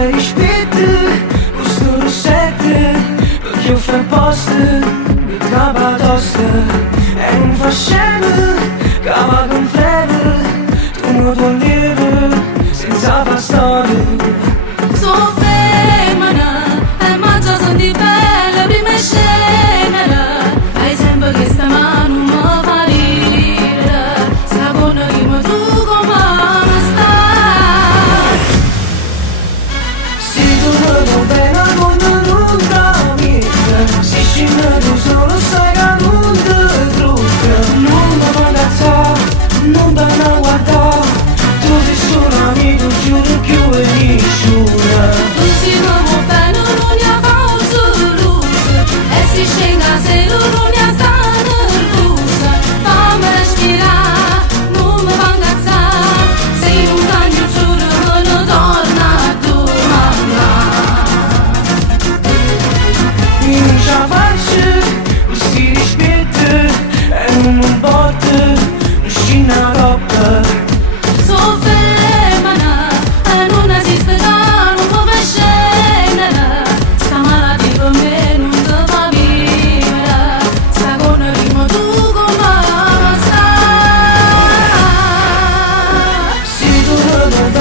sei rispetto, questo lo sette, perché io fai posto, mi cava tosta, e non fa scemo, cava con freddo, tu non tuo lieve, senza far storia. So femmina e mangia son di bella prima scena. Hai sempre questa mano mi fa ridere. Secondo io tu come stai? Se tu non vuoi bene quando non trovi, se scende tu solo sai che non ti trucca. Non mi fanno non mi fanno guardare, tu sei solo amico, giuro più e nessuna. Si muove bene, non ne ha pausa luce. E si scenda se non ne ha sta nervosa. Fammi respirare, non mi fa incazzare. Sei un cagno, giuro che non torna a domandare. Non ce la faccio, questi rispetti, e non mi importa, non scina troppo. So femmina e non esiste da non può scendere. Sta malattia per me non ti fa vivere. Secondo rimo tu come stai? Se tu non vuoi